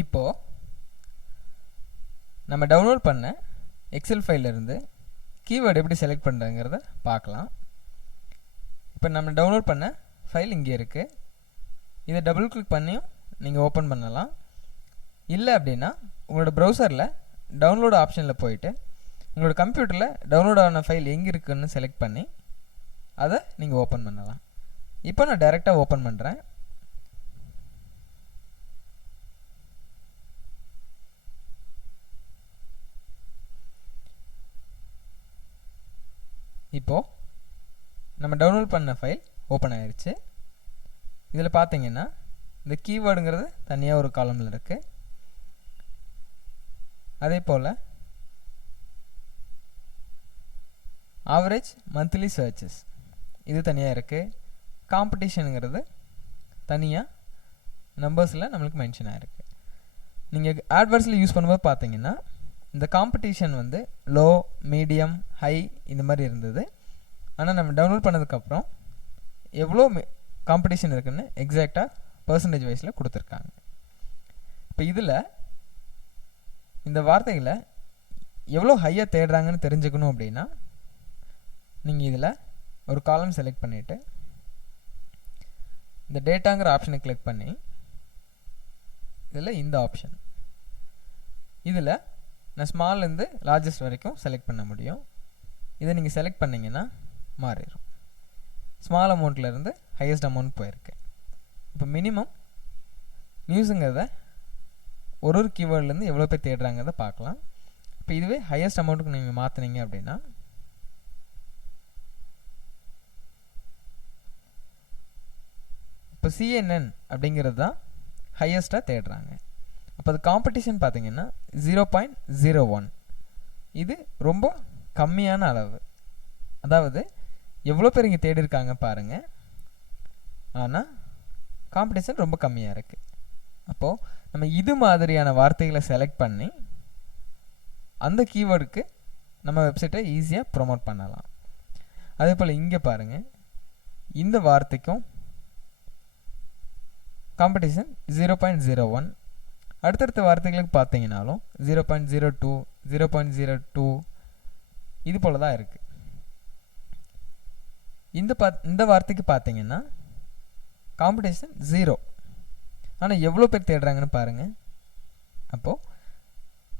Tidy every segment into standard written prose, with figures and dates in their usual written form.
இப்போது நம்ம டவுன்லோட் பண்ண எக்ஸல் ஃபைலிருந்து கீவேர்டு எப்படி செலக்ட் பண்ணுறங்கிறத பார்க்கலாம். இப்போ நம்ம டவுன்லோட் பண்ண ஃபைல் இங்கே இருக்குது. இதை டபுள் கிளிக் பண்ணியும் நீங்கள் ஓப்பன் பண்ணலாம். இல்லை அப்படின்னா உங்களோட ப்ரௌசரில் டவுன்லோட் ஆப்ஷனில் போயிட்டு உங்களோட கம்ப்யூட்டரில் டவுன்லோட் ஆன ஃபைல் எங்கே இருக்குன்னு செலக்ட் பண்ணி அதை நீங்கள் ஓப்பன் பண்ணலாம். இப்போ நான் டைரெக்டாக ஓப்பன் பண்ணுறேன். இப்போது நம்ம டவுன்லோட் பண்ண ஃபைல் ஓப்பன் ஆயிடுச்சு. இதில் பார்த்தீங்கன்னா இந்த கீவேர்டுங்கிறது தனியாக ஒரு காலமில் இருக்குது. அதே போல் ஆவரேஜ் மந்த்லி சர்ச்சஸ் இது தனியாக இருக்குது. காம்படிஷனுங்கிறது தனியாக நம்பர்ஸில் நம்மளுக்கு மென்ஷன் ஆகிருக்கு. நீங்கள் ஆட்வர்ட்ஸில் யூஸ் பண்ணும்போது பார்த்தீங்கன்னா இந்த காம்படிஷன் வந்து லோ, மீடியம், ஹை இந்த மாதிரி இருந்தது. ஆனால் நம்ம டவுன்லோட் பண்ணதுக்கப்புறம் எவ்வளோ காம்படிஷன் இருக்குன்னு எக்ஸாக்டாக பர்சன்டேஜ் வைஸில் கொடுத்துருக்காங்க. இப்போ இதில் இந்த வார்த்தைகளை எவ்வளோ ஹையாக தேடுறாங்கன்னு தெரிஞ்சுக்கணும் அப்படின்னா நீங்கள் இதில் ஒரு காலம் செலக்ட் பண்ணிவிட்டு இந்த டேட்டாங்கிற ஆப்ஷனை கிளிக் பண்ணி இதில் இந்த ஆப்ஷன் இதில் நான் ஸ்மால்லேருந்து லார்ஜஸ்ட் வரைக்கும் செலக்ட் பண்ண முடியும். இதை நீங்கள் செலக்ட் பண்ணிங்கன்னா மாறிடும். ஸ்மால் அமௌண்ட்லேருந்து ஹையஸ்ட் அமௌண்ட் போயிருக்கு. இப்போ மினிமம் நியூஸுங்கிறத ஒரு கீவேர்ட்லேருந்து எவ்வளோ பேர் தேடுறாங்கிறத பார்க்கலாம். இப்போ இதுவே ஹையஸ்ட் அமௌண்ட்டுக்கு நீங்கள் மாற்றினீங்க அப்படின்னா இப்போ CNN அப்படிங்கிறது தான் ஹையஸ்ட்டாக தேடுறாங்க. அப்போ அது காம்படிஷன் பார்த்தீங்கன்னா 0.01. இது ரொம்ப கம்மியான அளவு. அதாவது எவ்வளோ பேர் இங்கே தேடி இருக்காங்க பாருங்கள், ஆனால் காம்படிஷன் ரொம்ப கம்மியாக இருக்குது. அப்போது நம்ம இது மாதிரியான வார்த்தைகளை செலக்ட் பண்ணி அந்த கீவேர்டுக்கு நம்ம வெப்சைட்டை ஈஸியாக ப்ரொமோட் பண்ணலாம். அதே போல் இங்கே பாருங்கள், இந்த வார்த்தைக்கும் காம்படிஷன் 0.01. அடுத்தடுத்த வார்த்தைகளுக்கு பார்த்தீங்கன்னாலும் 0.02, 0.02 இது போல் தான் இருக்குது. இந்த வார்த்தைக்கு பார்த்தீங்கன்னா காம்படிஷன் 0, ஆனால் எவ்வளோ பேர் தேடுறாங்கன்னு பாருங்கள். அப்போது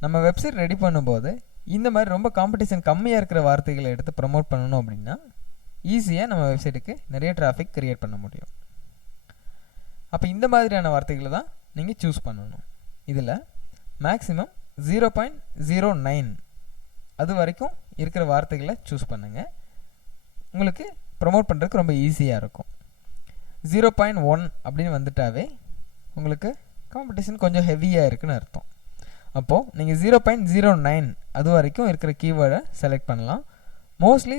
நம்ம வெப்சைட் ரெடி பண்ணும்போது இந்த மாதிரி ரொம்ப காம்படிஷன் கம்மியாக இருக்கிற வார்த்தைகளை எடுத்து ப்ரமோட் பண்ணணும் அப்படின்னா ஈஸியாக நம்ம வெப்சைட்டுக்கு நிறைய டிராஃபிக் க்ரியேட் பண்ண முடியும். அப்போ இந்த மாதிரியான வார்த்தைகளை தான் நீங்கள் சூஸ் பண்ணணும். இதில் மேக்ஸிமம் 0.09 அது வரைக்கும் இருக்கிற வார்த்தைகளை சூஸ் பண்ணுங்கள். உங்களுக்கு ப்ரொமோட் பண்ணுறதுக்கு ரொம்ப ஈஸியாக இருக்கும். 0.1 அப்படின்னு வந்துட்டாவே உங்களுக்கு காம்படிஷன் கொஞ்சம் ஹெவியாக இருக்குன்னு அர்த்தம். அப்போது நீங்கள் 0.09 அது வரைக்கும் இருக்கிற கீவேர்டை செலக்ட் பண்ணலாம். மோஸ்ட்லி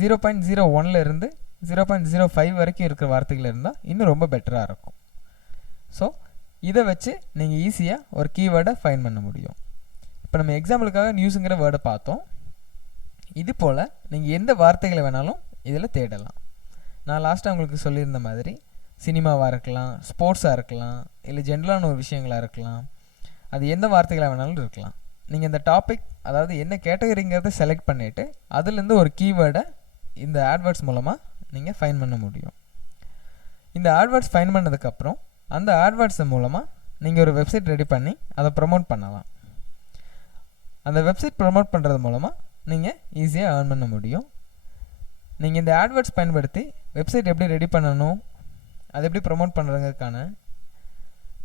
0.01 0.05 வரைக்கும் இருக்கிற வார்த்தைகள் இருந்தால் இன்னும் ரொம்ப பெட்டராக இருக்கும். ஸோ இதை வச்சு நீங்கள் ஈஸியாக ஒரு கீவேர்டை ஃபைண்ட் பண்ண முடியும். இப்போ நம்ம எக்ஸாம்பிளுக்காக நியூஸுங்கிற வேர்டை பார்த்தோம். இது போல் நீங்கள் எந்த வார்த்தைகளை வேணாலும் இதில் தேடலாம். நான் லாஸ்ட்டாக உங்களுக்கு சொல்லியிருந்த மாதிரி சினிமாவாக இருக்கலாம், ஸ்போர்ட்ஸாக இருக்கலாம், இல்லை ஜென்ரலான ஒரு விஷயங்களாக இருக்கலாம், அது எந்த வார்த்தைகளாக வேணாலும் இருக்கலாம். நீங்கள் இந்த டாபிக் அதாவது என்ன கேட்டகரிங்கிறத செலக்ட் பண்ணிவிட்டு அதுலேருந்து ஒரு கீவேர்டை இந்த ஆட்வர்ட்ஸ் மூலமாக நீங்கள் ஃபைண்ட் பண்ண முடியும். இந்த ஆட்வர்ட்ஸ் ஃபைண்ட் பண்ணதுக்கப்புறம் அந்த ஆட்வர்ட்ஸ் மூலமாக நீங்கள் ஒரு வெப்சைட் ரெடி பண்ணி அதை ப்ரமோட் பண்ணலாம். அந்த வெப்சைட் ப்ரமோட் பண்ணுறது மூலமாக நீங்கள் ஈஸியாக ஏர்ன் பண்ண முடியும். நீங்கள் இந்த ஆட்வர்ட்ஸ் பயன்படுத்தி வெப்சைட் எப்படி ரெடி பண்ணணும், அதை எப்படி ப்ரமோட் பண்ணுறதுக்கான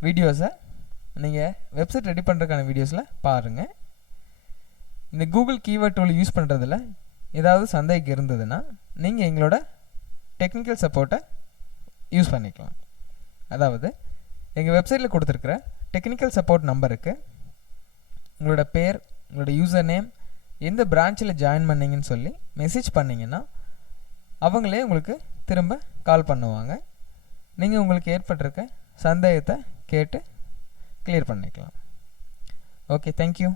வீடியோஸை நீங்கள் வெப்சைட் ரெடி பண்ணுறதுக்கான வீடியோஸில் பாருங்கள். இந்த கூகுள் கீவேர்ட் டூல் யூஸ் பண்ணுறதுல ஏதாவது சந்தேகம் இருந்ததுன்னா நீங்கள் எங்களோட டெக்னிக்கல் சப்போர்ட்டை யூஸ் பண்ணிக்கலாம். அதாவது எங்கள் வெப்சைட்டில் கொடுத்துருக்குற டெக்னிக்கல் சப்போர்ட் நம்பருக்கு உங்களோட பேர், உங்களோட யூசர் நேம், எந்த பிரான்ச்சில் ஜாயின் பண்ணிங்கன்னு சொல்லி மெசேஜ் பண்ணிங்கன்னா அவங்களே உங்களுக்கு திரும்ப கால் பண்ணுவாங்க. நீங்கள் உங்களுக்கு ஏற்பட்டிருக்க சந்தேகத்தை கேட்டு கிளியர் பண்ணிக்கலாம். Okay, thank you.